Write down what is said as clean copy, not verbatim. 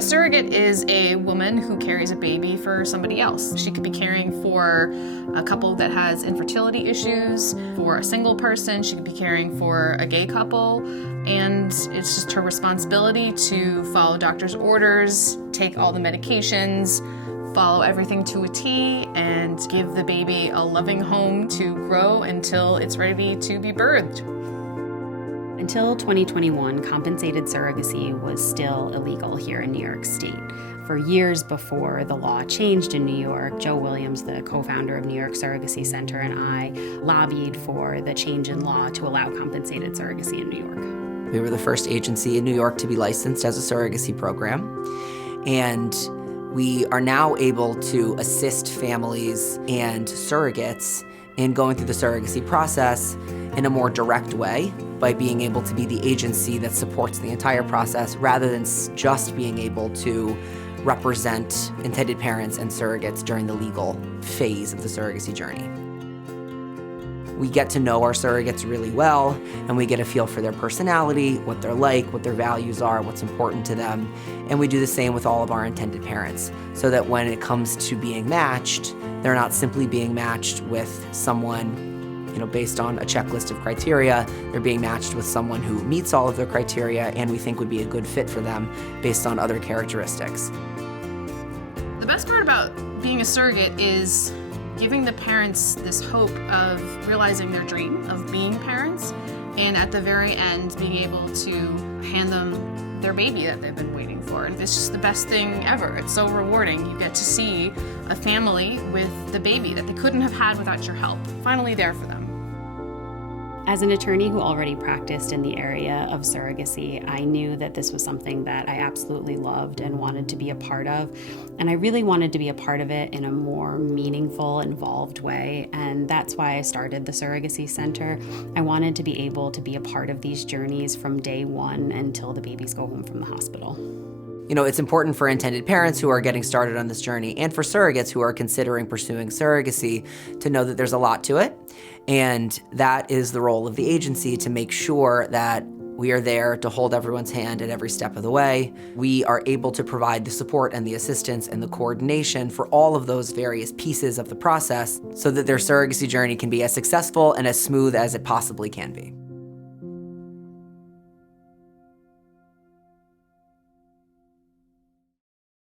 A surrogate is a woman who carries a baby for somebody else. She could be caring for a couple that has infertility issues, for a single person, she could be caring for a gay couple, and it's just her responsibility to follow doctor's orders, take all the medications, follow everything to a T, and give the baby a loving home to grow until it's ready to be birthed. Until 2021, compensated surrogacy was still illegal here in New York State. For years before the law changed in New York, Joe Williams, the co-founder of New York Surrogacy Center, and I lobbied for the change in law to allow compensated surrogacy in New York. We were the first agency in New York to be licensed as a surrogacy program, and we are now able to assist families and surrogates in going through the surrogacy process in a more direct way by being able to be the agency that supports the entire process rather than just being able to represent intended parents and surrogates during the legal phase of the surrogacy journey. We get to know our surrogates really well, and we get a feel for their personality, what they're like, what their values are, what's important to them, and we do the same with all of our intended parents, so that when it comes to being matched, they're not simply being matched with someone based on a checklist of criteria. They're being matched with someone who meets all of their criteria and we think would be a good fit for them based on other characteristics. The best part about being a surrogate is giving the parents this hope of realizing their dream of being parents, and at the very end being able to hand them their baby that they've been waiting for. And it's just the best thing ever. It's so rewarding. You get to see a family with the baby that they couldn't have had without your help, finally there for them. As an attorney who already practiced in the area of surrogacy, I knew that this was something that I absolutely loved and wanted to be a part of. And I really wanted to be a part of it in a more meaningful, involved way. And that's why I started the Surrogacy Center. I wanted to be able to be a part of these journeys from day one until the babies go home from the hospital. It's important for intended parents who are getting started on this journey and for surrogates who are considering pursuing surrogacy to know that there's a lot to it. And that is the role of the agency, to make sure that we are there to hold everyone's hand at every step of the way. We are able to provide the support and the assistance and the coordination for all of those various pieces of the process so that their surrogacy journey can be as successful and as smooth as it possibly can be.